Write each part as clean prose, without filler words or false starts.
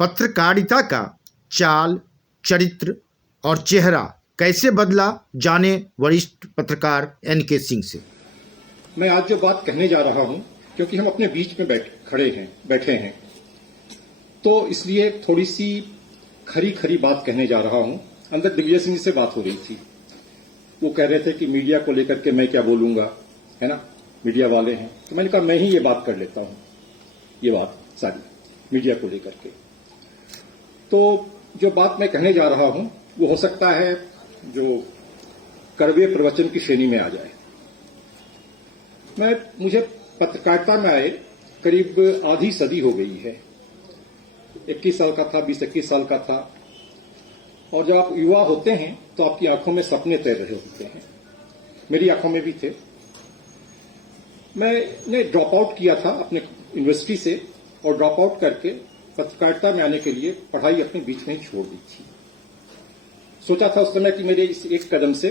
पत्रकारिता का चाल, चरित्र और चेहरा कैसे बदला, जाने वरिष्ठ पत्रकार एनके सिंह से। मैं आज जो बात कहने जा रहा हूं, क्योंकि हम अपने बीच में बैठे हैं, तो इसलिए थोड़ी सी खरी खरी बात कहने जा रहा हूं। अंदर दिग्विजय सिंह से बात हो रही थी, वो कह रहे थे कि मीडिया को लेकर के मैं क्या बोलूंगा, है ना, मीडिया वाले हैं। तो मैंने कहा मैं ही ये बात कर लेता हूं, ये बात सारी मीडिया को लेकर के। तो जो बात मैं कहने जा रहा हूं वो हो सकता है जो कड़वे प्रवचन की श्रेणी में आ जाए। मुझे पत्रकारिता में आए करीब आधी सदी हो गई है। 21 साल का था, 20-21 साल का था। और जब आप युवा होते हैं तो आपकी आंखों में सपने तैर रहे होते हैं, मेरी आंखों में भी थे। मैंने ड्रॉप आउट किया था अपने यूनिवर्सिटी से, और ड्रॉप आउट करके पत्रकारिता में आने के लिए पढ़ाई अपने बीच में ही छोड़ दी थी। सोचा था उस समय कि मेरे इस एक कदम से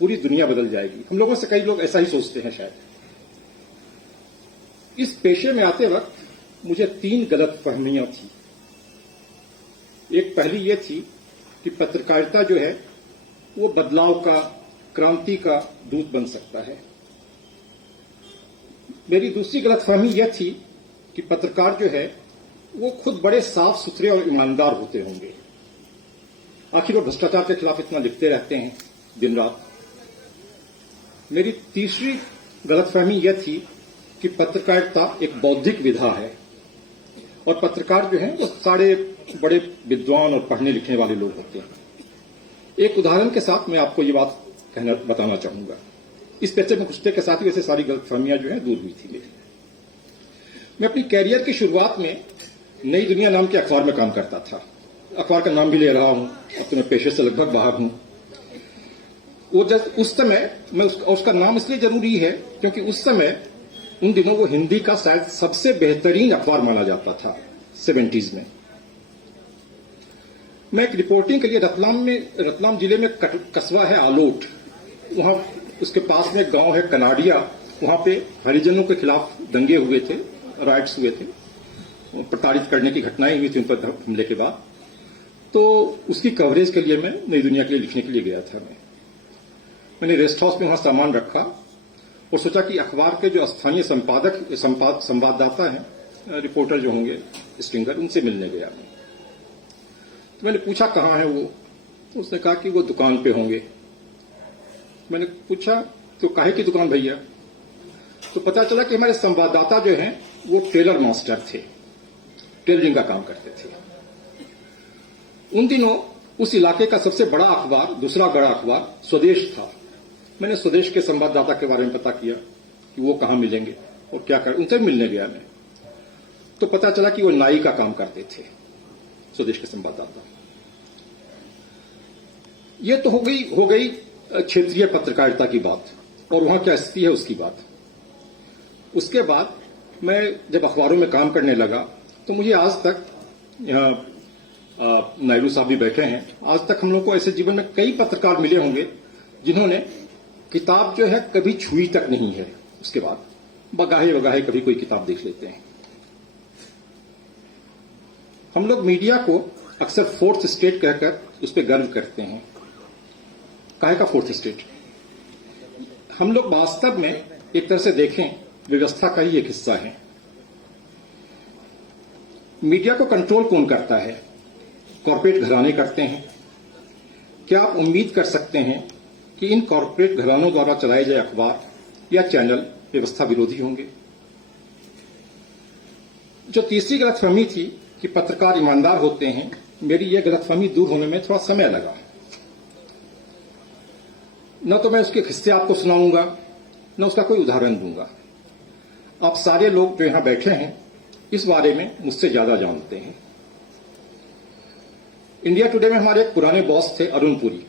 पूरी दुनिया बदल जाएगी। हम लोगों से कई लोग ऐसा ही सोचते हैं शायद। इस पेशे में आते वक्त मुझे 3 गलतफहमियां थी। एक पहली ये थी कि पत्रकारिता जो है वो बदलाव का, क्रांति का दूत बन सकता है। मेरी दूसरी गलतफहमी यह थी कि पत्रकार जो है वो खुद बड़े साफ सुथरे और ईमानदार होते होंगे। आखिर वो भ्रष्टाचार के खिलाफ इतना लिखते रहते हैं दिन रात। मेरी तीसरी गलतफहमी यह थी कि पत्रकारिता एक बौद्धिक विधा है, और पत्रकार जो है वो सारे बड़े विद्वान और पढ़ने लिखने वाले लोग होते हैं। एक उदाहरण के साथ मैं आपको ये बात बताना चाहूंगा। इस पेशे में घुसने के साथ ही वैसे सारी गलतफहमियां जो है दूर हुई थी मेरी। मैं अपनी कैरियर की शुरुआत में नई दुनिया नाम के अखबार में काम करता था। अखबार का नाम भी ले रहा हूं, अपने पेशे से लगभग बाहर हूं। वो उस समय मैं उसका नाम इसलिए जरूरी है क्योंकि उस समय उन दिनों वो हिंदी का शायद सबसे बेहतरीन अखबार माना जाता था 70s में। मैं एक रिपोर्टिंग के लिए रतलाम जिले में कस्बा है आलोट, वहां उसके पास में एक गांव है कनाडिया, वहां पे हरिजनों के खिलाफ दंगे हुए थे, राइट्स हुए थे, प्रताड़ित करने की घटनाएं हुई थी उन पर हमले के बाद। तो उसकी कवरेज के लिए मैं नई दुनिया के लिए लिखने के लिए गया था। मैंने रेस्ट हाउस में वहां सामान रखा और सोचा कि अखबार के जो स्थानीय संवाददाता हैं, रिपोर्टर जो होंगे, स्ट्रिंगर, उनसे मिलने गया। तो मैंने पूछा कहां है वो, तो उसने कहा कि वो दुकान पे होंगे। मैंने पूछा तो काहे की दुकान भैया? तो पता चला कि हमारे संवाददाता जो हैं वो टेलर मास्टर थे, टेलरिंग का काम करते थे। उन दिनों उस इलाके का सबसे बड़ा अखबार, दूसरा बड़ा अखबार स्वदेश था। मैंने स्वदेश के संवाददाता के बारे में पता किया कि वो कहां मिलेंगे और क्या कर, उनसे मिलने गया मैं। तो पता चला कि वो नाई का काम करते थे, स्वदेश के संवाददाता। ये तो हो गई क्षेत्रीय पत्रकारिता की बात, और वहां क्या स्थिति है उसकी बात। उसके बाद मैं जब अखबारों में काम करने लगा तो मुझे आज तक, नायडू साहब भी बैठे हैं, आज तक हम लोग को ऐसे जीवन में कई पत्रकार मिले होंगे जिन्होंने किताब जो है कभी छुई तक नहीं है। उसके बाद बगाहे कभी कोई किताब देख लेते हैं। हम लोग मीडिया को अक्सर फोर्थ स्टेट कहकर उस पर गर्व करते हैं। काहे का फोर्थ स्टेट? हम लोग वास्तव में एक तरह से देखें व्यवस्था का ही एक हिस्सा है। मीडिया को कंट्रोल कौन करता है? कॉर्पोरेट घराने करते हैं। क्या आप उम्मीद कर सकते हैं कि इन कॉर्पोरेट घरानों द्वारा चलाए जाए अखबार या चैनल व्यवस्था विरोधी होंगे? जो तीसरी गलतफहमी थी कि पत्रकार ईमानदार होते हैं, मेरी यह गलतफहमी दूर होने में थोड़ा समय लगा। न तो मैं उसके किस्से आपको सुनाऊंगा, न उसका कोई उदाहरण दूंगा। आप सारे लोग जो यहां बैठे हैं इस बारे में मुझसे ज्यादा जानते हैं। इंडिया टुडे में हमारे एक पुराने बॉस थे, अरुण पुरी,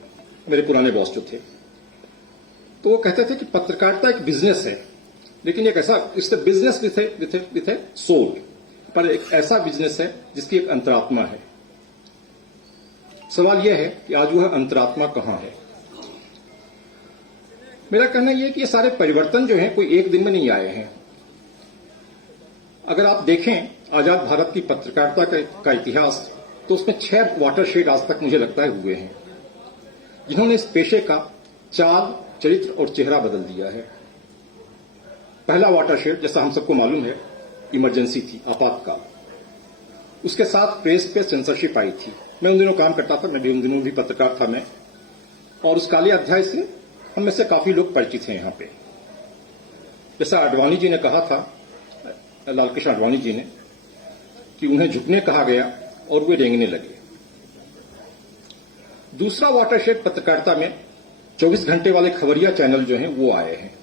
मेरे पुराने बॉस जो थे, तो वो कहते थे कि पत्रकारिता एक बिजनेस है, लेकिन एक ऐसा, it's a business with a soul, पर एक ऐसा बिजनेस है जिसकी एक अंतरात्मा है। सवाल यह है कि आज वह अंतरात्मा कहां है? मेरा कहना यह है कि ये सारे परिवर्तन जो हैं कोई एक दिन में नहीं आए हैं। अगर आप देखें आजाद भारत की पत्रकारिता का इतिहास तो उसमें 6 वाटरशेड आज तक मुझे लगता है हुए हैं, जिन्होंने इस पेशे का चाल, चरित्र और चेहरा बदल दिया है। पहला वाटरशेड, जैसा हम सबको मालूम है, इमरजेंसी थी, आपातकाल। उसके साथ प्रेस पे सेंसरशिप आई थी। मैं उन दिनों काम करता था, मैं भी उन दिनों भी पत्रकार था मैं, और उस काले अध्याय से हम में से काफी लोग परिचित हैं यहां पे। जैसा आडवाणी जी ने कहा था, लालकृष्ण आडवाणी जी ने, कि उन्हें झुकने कहा गया और वे रेंगने लगे। दूसरा वाटरशेड पत्रकारिता में 24 घंटे वाले खबरिया चैनल जो हैं वो आए हैं।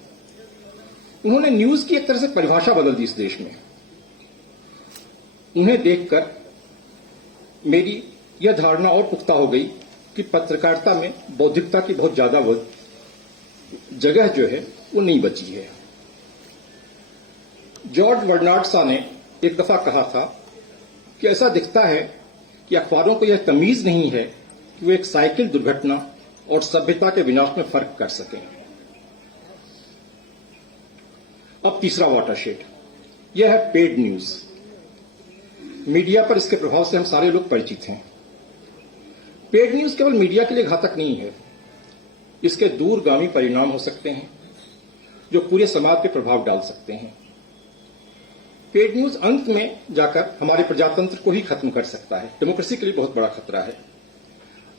उन्होंने न्यूज की एक तरह से परिभाषा बदल दी इस देश में। उन्हें देखकर मेरी यह धारणा और पुख्ता हो गई कि पत्रकारिता में बौद्धिकता की बहुत ज्यादा जगह जो है वो नहीं बची है। जॉर्ज बर्नार्ड शॉ ने एक दफा कहा था कि ऐसा दिखता है कि अखबारों को यह तमीज नहीं है कि वे एक साइकिल दुर्घटना और सभ्यता के विनाश में फर्क कर सकें। अब तीसरा वाटरशेड, यह है पेड न्यूज। मीडिया पर इसके प्रभाव से हम सारे लोग परिचित हैं। पेड न्यूज केवल मीडिया के लिए घातक नहीं है, इसके दूरगामी परिणाम हो सकते हैं जो पूरे समाज पे प्रभाव डाल सकते हैं। पेड न्यूज अंत में जाकर हमारे प्रजातंत्र को ही खत्म कर सकता है। डेमोक्रेसी के लिए बहुत बड़ा खतरा है।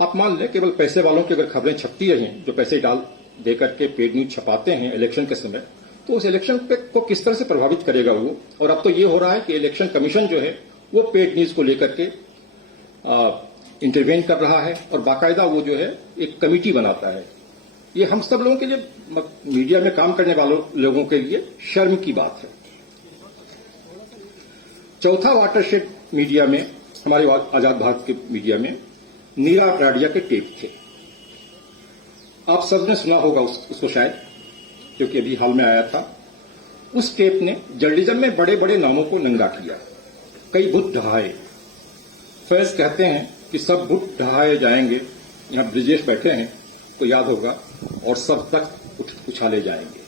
आप मान लें केवल पैसे वालों की अगर खबरें छपती रहें, जो पैसे डाल देकर के पेड न्यूज छपाते हैं इलेक्शन के समय, तो उस इलेक्शन पे को किस तरह से प्रभावित करेगा वो। और अब तो ये हो रहा है कि इलेक्शन कमीशन जो है वो पेड न्यूज को लेकर के इंटरवेन कर रहा है और बाकायदा वो जो है एक कमेटी बनाता है। ये हम सब लोगों के लिए, मीडिया में काम करने वालों लोगों के लिए शर्म की बात है। चौथा वाटरशेड मीडिया में, हमारे आजाद भारत के मीडिया में, नीरा राडिया के टेप थे। आप सबने सुना होगा उसको शायद, जो कि अभी हाल में आया था। उस टेप ने जर्नलिज्म में बड़े बड़े नामों को नंगा किया, कई बुत ढहाए। फैज कहते हैं कि सब बुत ढहाए जाएंगे, यहां ब्रिजेश बैठे हैं तो याद होगा, और सब तक उछाले जाएंगे।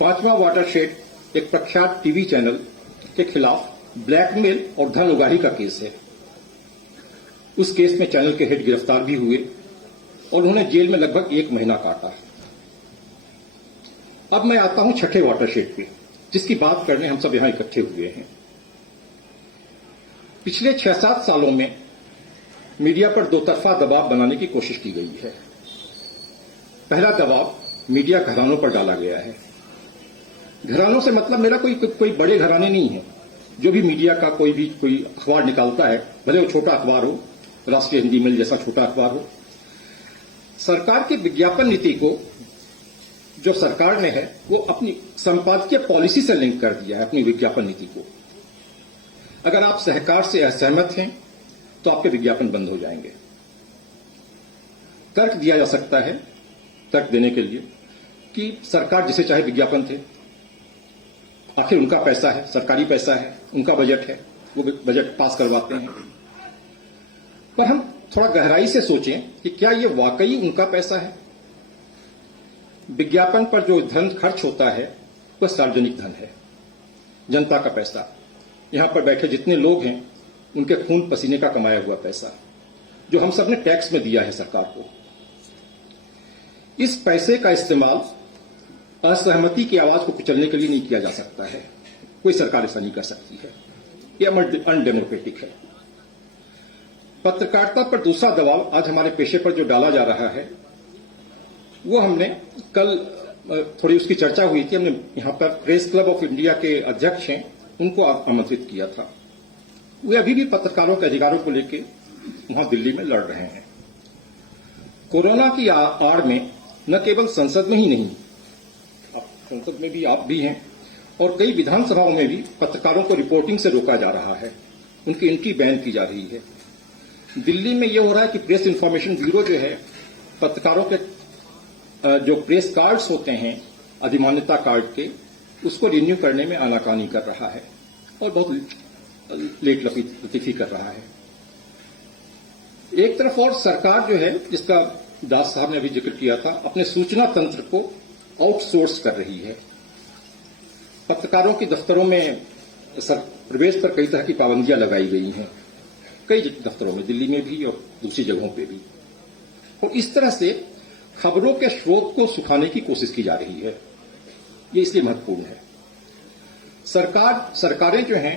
पांचवा वाटरशेड एक प्रख्यात टीवी चैनल के खिलाफ ब्लैकमेल और धन उगाही का केस है। उस केस में चैनल के हेड गिरफ्तार भी हुए और उन्होंने जेल में लगभग 1 महीना काटा। अब मैं आता हूं छठे वाटरशेड पे, जिसकी बात करने हम सब यहां इकट्ठे हुए हैं। पिछले 6-7 सालों में मीडिया पर दो तरफा दबाव बनाने की कोशिश की गई है। पहला दबाव मीडिया घरानों पर डाला गया है। घरानों से मतलब मेरा कोई बड़े घराने नहीं है। जो भी मीडिया का कोई अखबार निकालता है, भले वो छोटा अखबार हो, राष्ट्रीय हिंदी मिल जैसा छोटा अखबार हो, सरकार की विज्ञापन नीति को जो सरकार ने है वो अपनी संपादकीय पॉलिसी से लिंक कर दिया है, अपनी विज्ञापन नीति को। अगर आप सहकार से असहमत हैं तो आपके विज्ञापन बंद हो जाएंगे। तर्क दिया जा सकता है, तर्क देने के लिए, कि सरकार जिसे चाहे विज्ञापन थे, आखिर उनका पैसा है, सरकारी पैसा है, उनका बजट है, वो बजट पास करवाते हैं। पर हम थोड़ा गहराई से सोचें कि क्या ये वाकई उनका पैसा है? विज्ञापन पर जो धन खर्च होता है वह सार्वजनिक धन है, जनता का पैसा, यहां पर बैठे जितने लोग हैं उनके खून पसीने का कमाया हुआ पैसा, जो हम सब ने टैक्स में दिया है सरकार को। इस पैसे का इस्तेमाल असहमति की आवाज को कुचलने के लिए नहीं किया जा सकता है। कोई सरकार ऐसा नहीं कर सकती है, यह अनडेमोक्रेटिक है। पत्रकारिता पर दूसरा दबाव आज हमारे पेशे पर जो डाला जा रहा है, वो हमने कल थोड़ी उसकी चर्चा हुई थी। हमने यहां पर प्रेस क्लब ऑफ इंडिया के अध्यक्ष हैं, उनको आमंत्रित किया था। वे अभी भी पत्रकारों के अधिकारों को लेकर वहां दिल्ली में लड़ रहे हैं। कोरोना की आड़ में न केवल संसद में ही नहीं, संसद में भी आप भी हैं, और कई विधानसभाओं में भी पत्रकारों को रिपोर्टिंग से रोका जा रहा है, उनकी एंट्री बैन की जा रही है। दिल्ली में यह हो रहा है कि प्रेस इंफॉर्मेशन ब्यूरो जो है, पत्रकारों के जो प्रेस कार्ड्स होते हैं अधिमान्यता कार्ड के, उसको रिन्यू करने में आनाकानी कर रहा है और बहुत लेट लतीफी कर रहा है। एक तरफ और सरकार जो है, जिसका दास साहब ने अभी जिक्र किया था, अपने सूचना तंत्र को आउटसोर्स कर रही है। पत्रकारों के दफ्तरों में प्रवेश पर कई तरह की पाबंदियां लगाई गई हैं। कई दफ्तरों में, दिल्ली में भी और दूसरी जगहों पे भी। और इस तरह से खबरों के स्रोत को सुखाने की कोशिश की जा रही है। ये इसलिए महत्वपूर्ण है। सरकारें जो हैं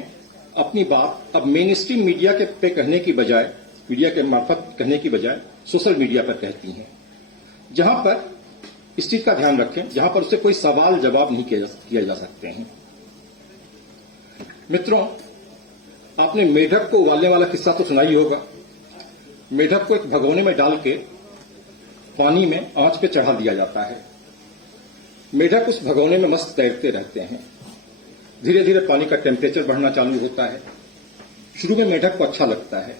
अपनी बात अब मेन स्ट्रीम मीडिया पे कहने की बजाय, मीडिया के मार्फत कहने की बजाय सोशल मीडिया पर कहती हैं, जहां पर इस चीज का ध्यान रखें, जहां पर उससे कोई सवाल जवाब नहीं किया जा सकते हैं। मित्रों, आपने मेढक को उबालने वाला किस्सा तो सुना ही होगा। मेढक को एक भगोने में डाल के पानी में आंच पे चढ़ा दिया जाता है। मेढक उस भगोने में मस्त तैरते रहते हैं। धीरे धीरे पानी का टेम्परेचर बढ़ना चालू होता है। शुरू में मेढक को अच्छा लगता है,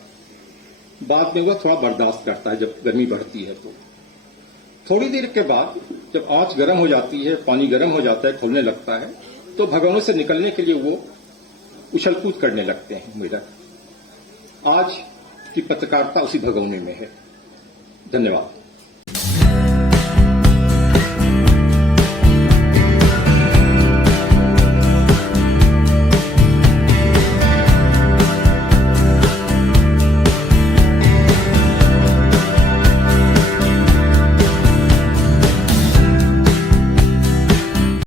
बाद में वह थोड़ा बर्दाश्त करता है। जब गर्मी बढ़ती है तो थोड़ी देर के बाद जब आंच गर्म हो जाती है, पानी गर्म हो जाता है, खोलने लगता है, तो भगोने से निकलने के लिए वो उछल कूद करने लगते हैं मेढक। आज की पत्रकारिता उसी भगोने में है। धन्यवाद।